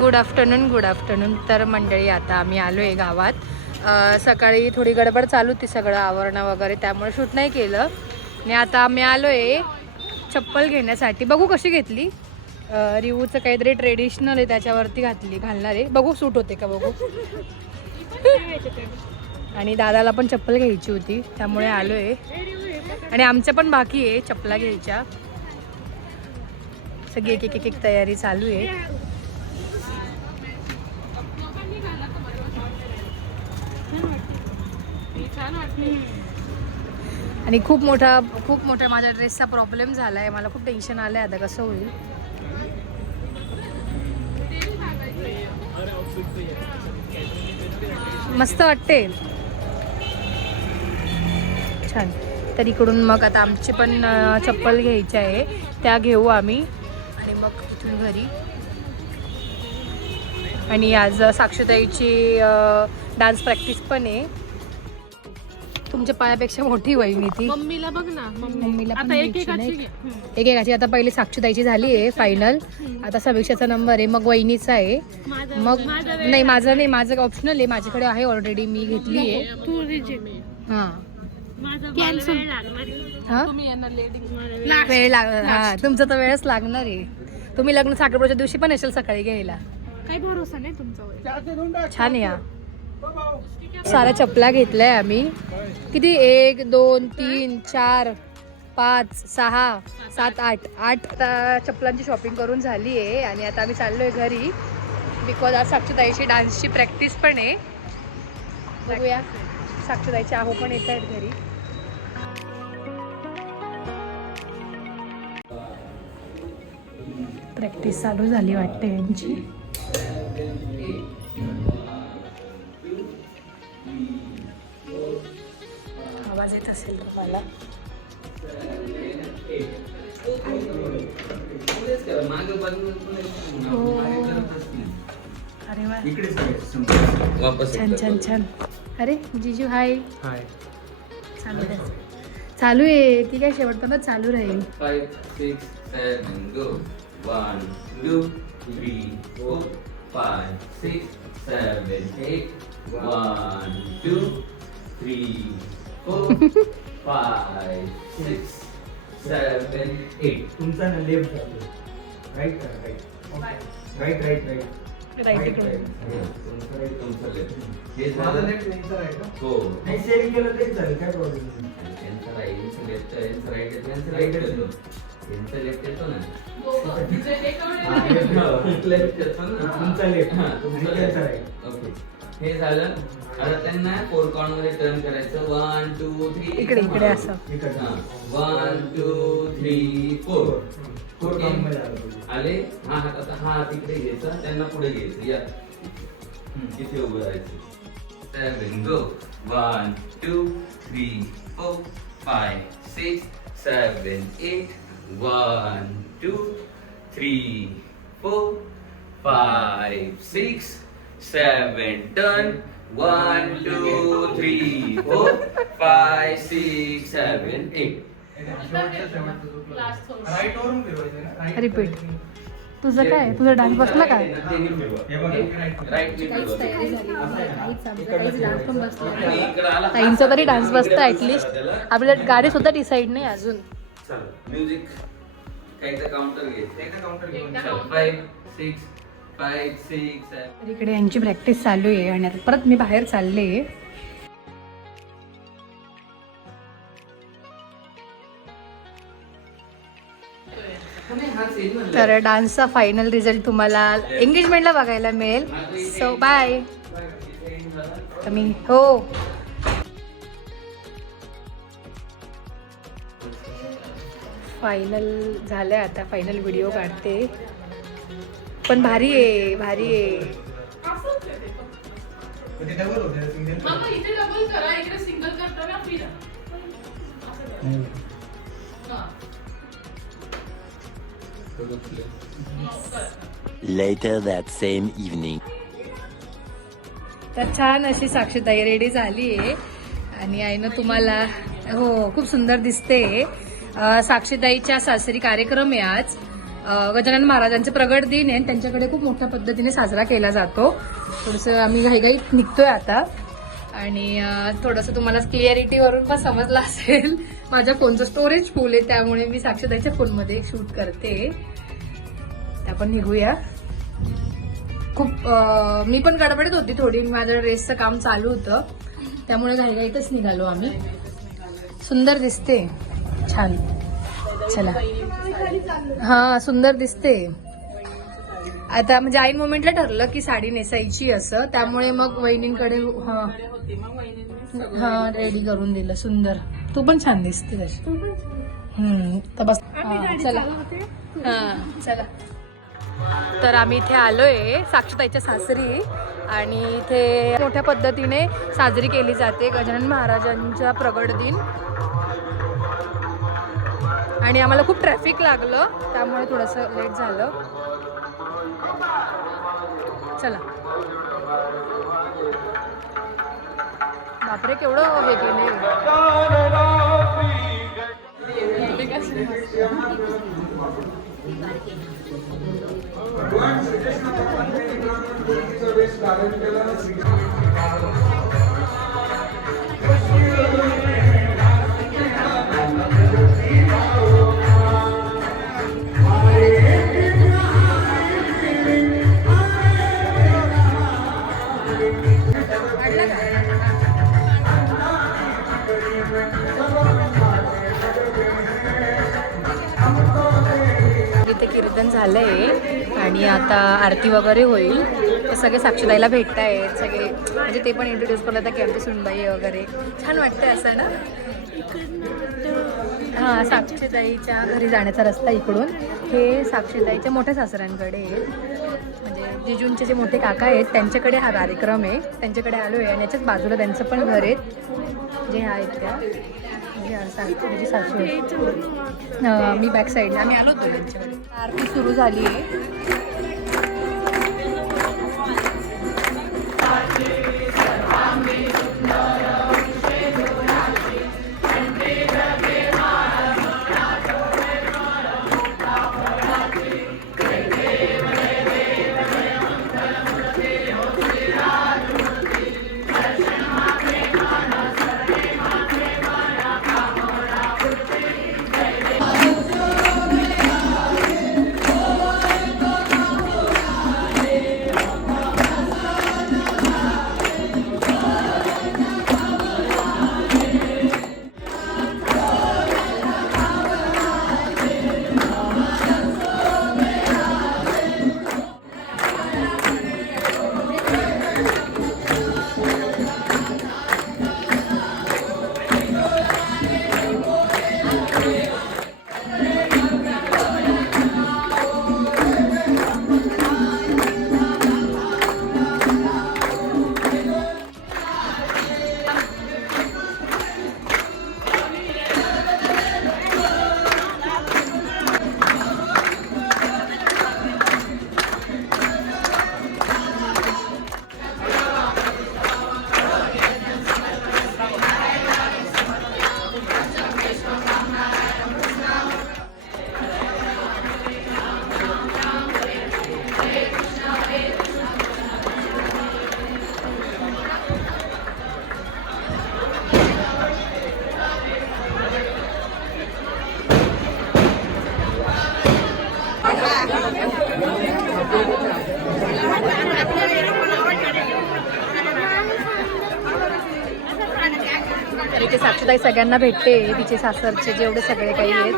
Good afternoon. तर मंडळी आता आम्ही आलो आहे गावात. सकाळी थोडी गडबड चालू होती सगळं आवरणं वगैरे, त्यामुळे शूट नाही केलं. आणि आता आम्ही आलो आहे चप्पल घेण्यासाठी. बघू कशी घेतली. रिवूचं काहीतरी ट्रेडिशनल आहे त्याच्यावरती घालणार आहे. बघू सूट होते का बघू. आणि दादाला पण चप्पल घ्यायची होती त्यामुळे आलो आहे. आणि आमच्या पण बाकी आहे चप्पला घ्यायच्या. सगळी एक तयारी चालू आहे. आणि खूप मोठा माझ्या ड्रेसचा प्रॉब्लेम झाला आहे. मला खूप टेन्शन आलं आहे आता कसं होईल. मस्त वाटते, छान. तर इकडून मग आता आमची पण चप्पल घ्यायची आहे, त्या घेऊ आम्ही आणि मग इथून घरी. आणि आज साक्षीताईची डान्स प्रॅक्टिस पण आहे. तुमच्या पायापेक्षा मोठी वहिनी ती. मम्मीला बघ ना, मम्मीला पण आता एकेकाची. आता पहिली साक्षीताईची झाली आहे फायनल. आता समीक्षाचा नंबर आहे, मग वहिनीचा आहे. मग नाही माझं ऑप्शनल आहे. माझ्याकडे आहे ऑलरेडी, मी घेतली आहे. हां वेळ लागणार. हा तुमचा तर वेळच लागणार आहे. तुम्ही लग्न साखरपुड्याच्या दिवशी पण असेल सकाळी घ्यायला. काही भरोसा नाही तुमचा. छान आहे. साऱ्या चपला घेतल्या आम्ही. किती 1 2 3 4 5 6 7 8 आता चपलांची शॉपिंग करून झाली आहे. आणि आता आम्ही चाललोय घरी, बिकॉज आज साक्षीताईची डान्सची प्रॅक्टिस पण आहे. बघूया साक्षीताईची आहो पण येत आहेत घरी. प्रॅक्टिस चालू झाली वाटते यांची. आवाज येत असेल तुम्हाला. अरे वा, छान. अरे जीजू हाय. चालू आहे ती काय शेवटपर्यंत चालू राहील. 5 6 7 go 1 2 3 4 5 6 7 8 1 2 3 4 5 6 7 8. तुमचा ना लेफ्ट राईट तुमचं left. हे माझा झालं. लेफ्ट यांचा राईट हो नाही सेम केलं तरी चालेल, काय प्रॉब्लेम नाही. यांचं right, यांचं left, यांचं right येतं, यांचं right येतं. यांचं left येतो ना. Left येतो ना. तुमचा लेफ्ट हा, तुमचं त्यांचा left. राईट. ओके, हे झालं. आता त्यांना 4 काउंट मध्ये टर्न करायचं. 1 2 3 इकडे असं. 1 2 3 4 4 काउंट मध्ये आलं. आले. हा हात आता हा तिकडे घ्यायचा, त्यांना पुढे घ्यायचं. या इथे उभं राहायचं. 7 गो 1 2 3 4 5 6 7 8 1 2 3 4 5 6 7 टर्न 1 2 3 4 5 6 7 8. राईट वरून फिरवायचं ना, right रिपीट. तुझं काय, तुझा डान्स बसला काय? हे बघा, राईट ताईंचा तरी डान्स बसतो ऍटलिस्ट. आपल्या गाडी सुद्धा डिसाईड नाही अजून. म्युझिक एकदा काउंटर घे. एकदा काउंटर घेऊन 5 6 5 6 7. इकडे यांची प्रॅक्टिस चालू आहे आणि आता परत मी बाहेर चालले. तर डान्सचा फायनल रिझल्ट तुम्हाला एंगेजमेंटला बघायला मिळेल. So bye. कमिंग. हो फायनल झालंय. आता फायनल व्हिडिओ काढते. पण भारी आहे. ते डबल होते सिंगल. इथे डबल करा, इकडे सिंगल करताना फिरा. Later that same evening. तर छान अशी साक्षीताई रेडी झाली आहे आणि आहे ना तुम्हाला. हो खूप सुंदर दिसते. साक्षीताईच्या सासरी कार्यक्रम आहे आज. गजानन महाराजांचे प्रगट दिन आहे. त्यांच्याकडे खूप मोठ्या पद्धतीने साजरा केला जातो. थोडंसं आम्ही घाईघाईत निघतोय आता आणि थोडंसं तुम्हाला क्लिअरिटीवरून पण समजलं असेल. माझ्या फोनचं स्टोरेज फुल आहे त्यामुळे मी साक्षीताईच्या फोनमध्ये शूट करते. आपण निघूया. खूप मी पण गडबडीत होती थोडी. माझं ड्रेसचं काम चालू होतं त्यामुळे घाईघाईतच निघालो आम्ही. सुंदर दिसते, छान. चला. हा सुंदर दिसते. आता म्हणजे ऐन मोमेंटला ठरलं की साडी नेसायची असं, त्यामुळे मग वहिनींकडे हा रेडी करून दिलं. सुंदर. तू पण छान दिसते तशी. तर बस. चला. हा चला. तर आम्ही इथे आलोय साक्षीताईच्या सासरी आणि इथे मोठ्या पद्धतीने साजरी केली जाते गजानन महाराजांचा प्रगट दिन. आणि आम्हाला खूप ट्रॅफिक लागलं त्यामुळे थोडंसं लेट झालं. चला. बापरे केवढं हे केले. इथे कीर्तन झालंय आणि आता आरती वगैरे होईल. ते सगळे साक्षीताईला भेटतायत सगळे, म्हणजे ते पण इंट्रोड्यूस करतात की आमची सुनबाई वगैरे. छान वाटतंय असं ना. हां, साक्षीताईच्या घरी जाण्याचा रस्ता इकडून. हे साक्षीताईच्या मोठ्या सासऱ्यांकडे आहे, म्हणजे जिजूंचे जे मोठे काका आहेत त्यांच्याकडे हा कार्यक्रम आहे. त्यांच्याकडे आलो आहे आणि याच्याच बाजूला त्यांचं पण घर आहे जे आहेत त्या म्हणजे सासू. मी बॅक साईडला आम्ही आलो होतो त्यांच्याकडे. आरती सुरू झाली आहे. तर इथे साक्षीताई सगळ्यांना भेटते. तिचे सासरचे जेवढे सगळे काही आहेत.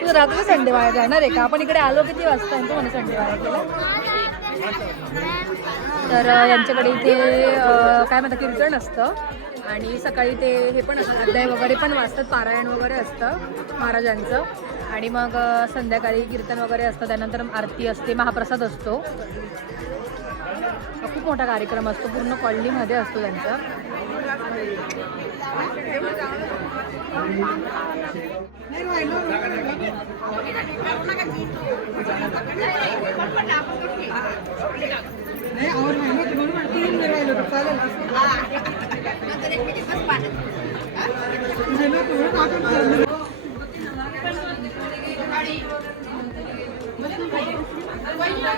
तू रात्री संडे वाया जाणार आहे का? आपण इकडे आलो किती वाजता? मला संडे वाया गेला. तर यांच्याकडे इथे काय म्हणतात कीर्तन असतं आणि सकाळी ते हे पण असतं, अध्याय वगैरे पण वाचतात, पारायण वगैरे असतं महाराजांचं. आणि मग संध्याकाळी कीर्तन वगैरे असतं. त्यानंतर आरती असते, महाप्रसाद असतो. खूप मोठा कार्यक्रम असतो, पूर्ण कॉलनीमध्ये असतो त्यांचा.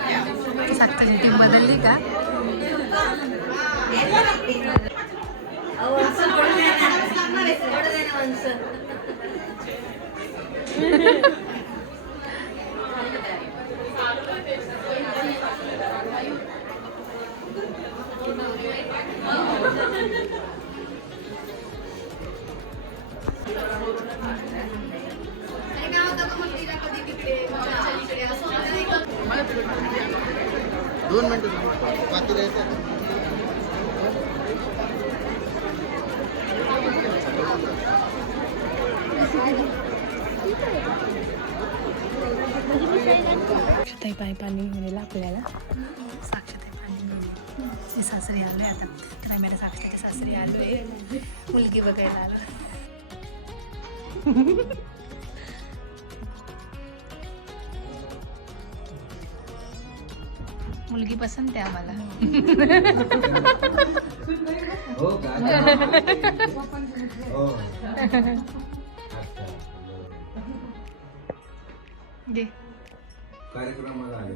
साक्षाची टीम बदलली का? साक्षाताई पाणी मिळेल आपल्याला. साक्षाताई पाणी मिळेल. मी सासरी आलोय आता. तर आम्ही आता साक्षाच्या सासरी आलोय. मुलगी बघायला आलो. मुलगी पसंत आहे आम्हाला. हो का? हो. घे. कार्यक्रमाला आले.